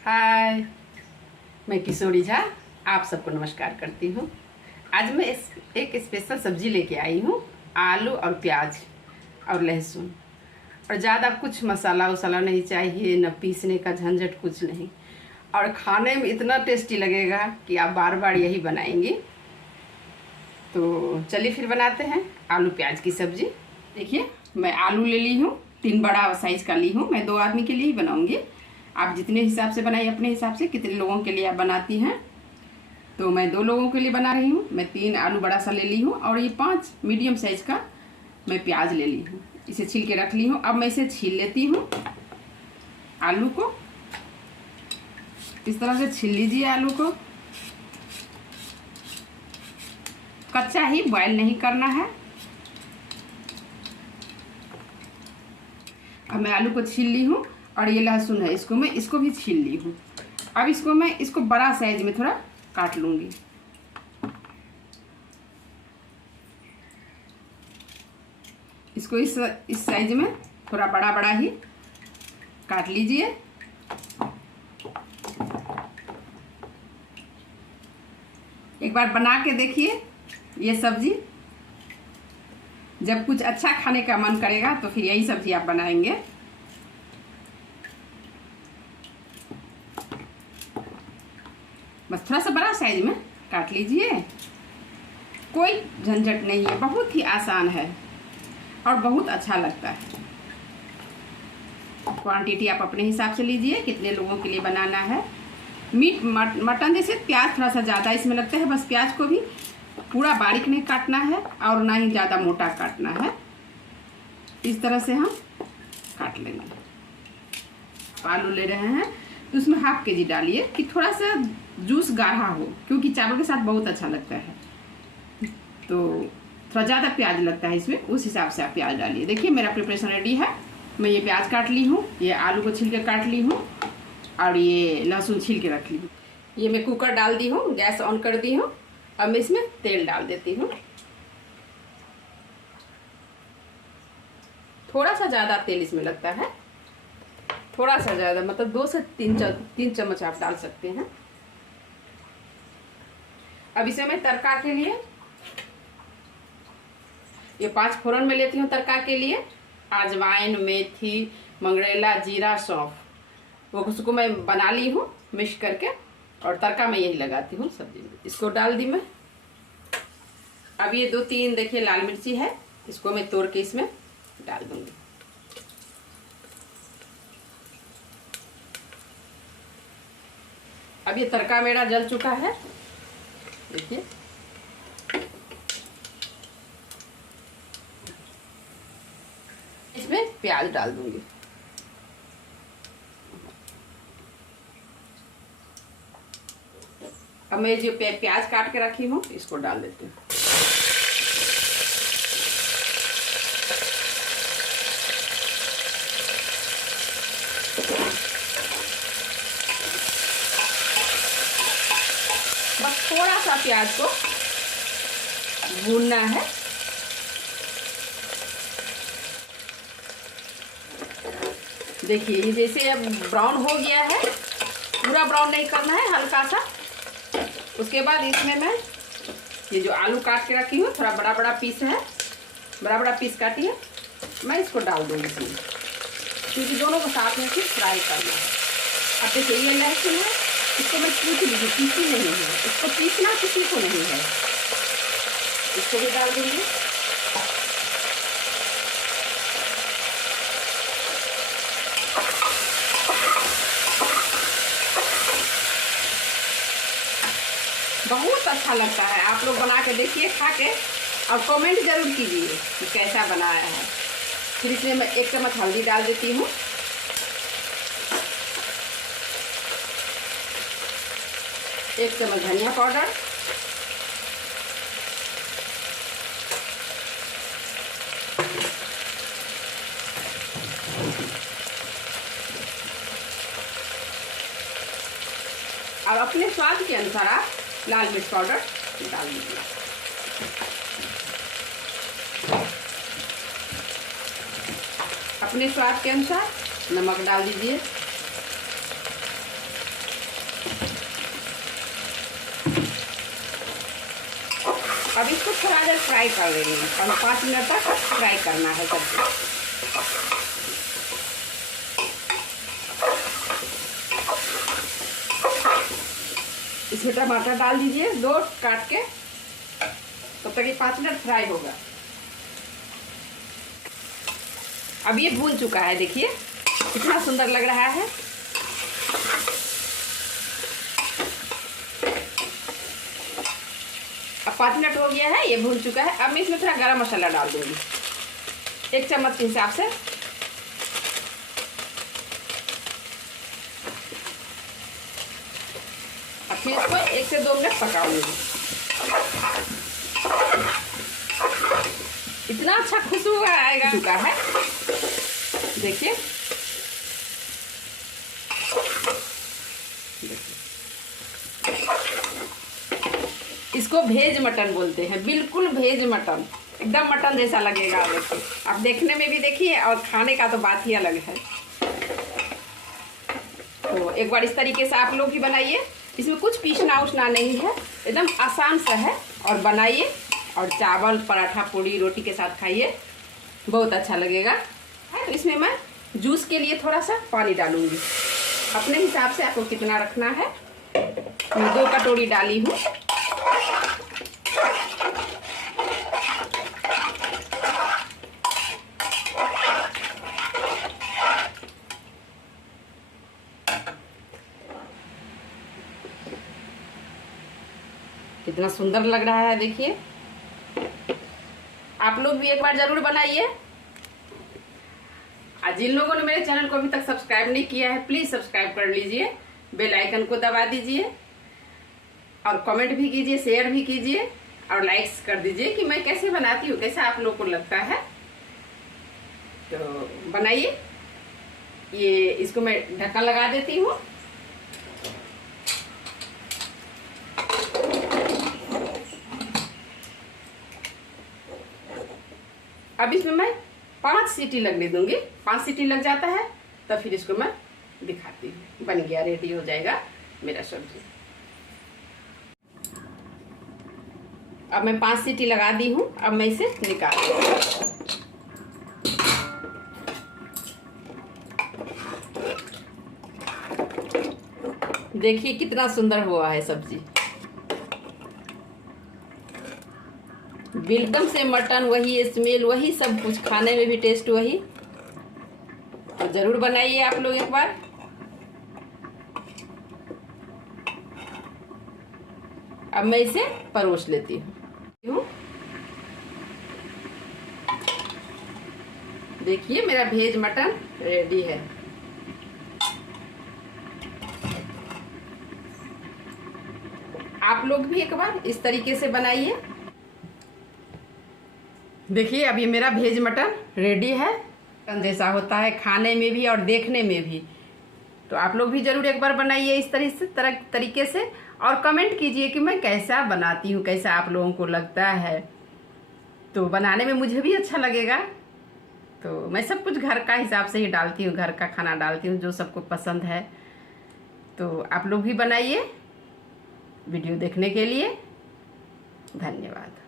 हाय, मैं किशोरी झा आप सबको नमस्कार करती हूँ। आज मैं एक स्पेशल सब्जी लेके आई हूँ। आलू और प्याज और लहसुन, और ज़्यादा कुछ मसाला वसाला नहीं चाहिए, न पीसने का झंझट, कुछ नहीं। और खाने में इतना टेस्टी लगेगा कि आप बार बार यही बनाएंगे। तो चलिए फिर बनाते हैं आलू प्याज की सब्जी। देखिए, मैं आलू ले ली हूँ, 3 बड़ा साइज़ का ली हूँ। मैं 2 आदमी के लिए ही बनाऊँगी। आप जितने हिसाब से बनाइए, अपने हिसाब से कितने लोगों के लिए आप बनाती हैं। तो मैं 2 लोगों के लिए बना रही हूँ। मैं 3 आलू बड़ा सा ले ली हूँ और ये 5 मीडियम साइज का मैं प्याज ले ली हूँ। इसे छील के रख ली हूँ। अब मैं इसे छील लेती हूँ। आलू को इस तरह से छील लीजिए। आलू को कच्चा ही, बॉयल नहीं करना है। अब मैं आलू को छील ली हूँ और ये लहसुन है, इसको भी छील ली हूँ। अब इसको बड़ा साइज में थोड़ा काट लूँगी। इसको इस साइज में थोड़ा बड़ा बड़ा ही काट लीजिए। एक बार बना के देखिए ये सब्जी। जब कुछ अच्छा खाने का मन करेगा तो फिर यही सब्जी आप बनाएंगे। बस थोड़ा सा बड़ा साइज में काट लीजिए। कोई झंझट नहीं है, बहुत ही आसान है और बहुत अच्छा लगता है। क्वांटिटी आप अपने हिसाब से लीजिए, कितने लोगों के लिए बनाना है। मीट मटन जैसे प्याज थोड़ा सा ज़्यादा इसमें लगता है। बस प्याज को भी पूरा बारीक नहीं काटना है और ना ही ज़्यादा मोटा काटना है। इस तरह से हम काट लेंगे। आलू ले रहे हैं तो उसमें ½ kg डालिए कि थोड़ा सा जूस गाढ़ा हो, क्योंकि चावल के साथ बहुत अच्छा लगता है। तो थोड़ा ज़्यादा प्याज लगता है इसमें, उस हिसाब से आप प्याज डालिए। देखिए, मेरा प्रिपरेशन रेडी है। मैं ये प्याज काट ली हूँ, ये आलू को छील के काट ली हूँ और ये लहसुन छील के रख ली हूँ। ये मैं कुकर डाल दी हूँ, गैस ऑन कर दी हूँ। अब मैं इसमें तेल डाल देती हूँ। थोड़ा सा ज़्यादा तेल इसमें लगता है, थोड़ा सा ज़्यादा, मतलब 2 से 3 चम्मच आप डाल सकते हैं। अब इसे मैं तड़का के लिए ये 5 फोरन में लेती हूँ। तड़का के लिए अजवाइन, मेथी, मंगरेला, जीरा, सौंफ, उसको मैं बना ली हूँ मिक्स करके, और तड़का मैं यही लगाती हूँ सब्जी में। इसको डाल दी मैं। अब ये 2-3 देखिए लाल मिर्ची है, इसको मैं तोड़ के इसमें डाल दूंगी। अब ये तड़का मेरा जल चुका है, देखिए। इसमें प्याज डाल दूंगी। अब मैं जो प्याज काट के रखी हूँ इसको डाल देती हूँ। बस थोड़ा सा प्याज को भूनना है। देखिए, ये जैसे अब ब्राउन हो गया है, पूरा ब्राउन नहीं करना है, हल्का सा। उसके बाद इसमें मैं ये जो आलू काट के रखी हूँ, थोड़ा बड़ा बड़ा पीस है, बड़ा बड़ा पीस काटी है, मैं इसको डाल दूँगी इसमें, क्योंकि दोनों को साथ में फिर फ्राई करना है। अब देखिए, ये लहसुन है, इसको मैं कूट लीजिए, पीसी नहीं है, इसको पीसना किसी को नहीं है। इसको भी डाल दूँगी। बहुत अच्छा लगता है, आप लोग बना के देखिए, खा के, और कमेंट जरूर कीजिए कि कैसा बनाया है। फिर इसमें मैं 1 चम्मच हल्दी डाल देती हूँ, 1 चम्मच धनिया पाउडर, और अपने स्वाद के अनुसार आप लाल मिर्च पाउडर डाल दीजिए। अपने स्वाद के अनुसार नमक डाल दीजिए। इसको थोड़ा देर फ्राई कर लेंगे और 5 मिनट तक फ्राई करना है सब्जी। इसमें टमाटर डाल दीजिए 2 काट के, तब तक ये 5 मिनट फ्राई होगा। अब ये भून चुका है, देखिए कितना सुंदर लग रहा है। अब 5 मिनट हो गया है, ये भून चुका है। अब मैं इसमें थोड़ा गरम मसाला डाल दूंगी 1 चम्मच के हिसाब से। अब फिर इसको 1 से 2 मिनट पकाऊंगी। इतना अच्छा खुशबू आएगा चुका है, देखिए। इसको भेज मटन बोलते हैं, बिल्कुल भेज मटन, एकदम मटन जैसा लगेगा। देखिए, आप देखने में भी देखिए और खाने का तो बात ही अलग है। तो एक बार इस तरीके से आप लोग भी बनाइए। इसमें कुछ पीसना उछना नहीं है, एकदम आसान सा है। और बनाइए और चावल, पराठा, पूड़ी, रोटी के साथ खाइए, बहुत अच्छा लगेगा। तो इसमें मैं जूस के लिए थोड़ा सा पानी डालूंगी, अपने हिसाब से आपको कितना रखना है। मैं 2 कटोरी डाली हूँ। कितना सुंदर लग रहा है, देखिए। आप लोग भी एक बार जरूर बनाइए। और जिन लोगों ने मेरे चैनल को अभी तक सब्सक्राइब नहीं किया है, प्लीज सब्सक्राइब कर लीजिए, बेल आइकन को दबा दीजिए और कमेंट भी कीजिए, शेयर भी कीजिए और लाइक्स कर दीजिए कि मैं कैसे बनाती हूँ, कैसा आप लोग को लगता है। तो बनाइए। ये इसको मैं ढक्कन लगा देती हूँ। अब इसमें मैं 5 सीटी लगने दूंगी। 5 सीटी लग जाता है तब फिर इसको मैं दिखाती हूँ। बन गया, रेडी हो जाएगा मेरा सब्जी। अब मैं 5 सीटी लगा दी हूँ। अब मैं इसे निकाल दूँगी। देखिए कितना सुंदर हुआ है सब्जी, बिल्कुल से मटन, वही स्मेल, वही सब कुछ, खाने में भी टेस्ट वही। तो जरूर बनाइए आप लोग एक बार। अब मैं इसे परोस लेती हूँ। देखिए मेरा भेज मटन रेडी है। आप लोग भी एक बार इस तरीके से बनाइए। देखिए अब ये मेरा भेज मटन रेडी है। मटन जैसा होता है खाने में भी और देखने में भी। तो आप लोग भी ज़रूर एक बार बनाइए इस तरीके से और कमेंट कीजिए कि मैं कैसा बनाती हूँ, कैसा आप लोगों को लगता है। तो बनाने में मुझे भी अच्छा लगेगा। तो मैं सब कुछ घर का हिसाब से ही डालती हूँ, घर का खाना डालती हूँ जो सबको पसंद है। तो आप लोग भी बनाइए। वीडियो देखने के लिए धन्यवाद।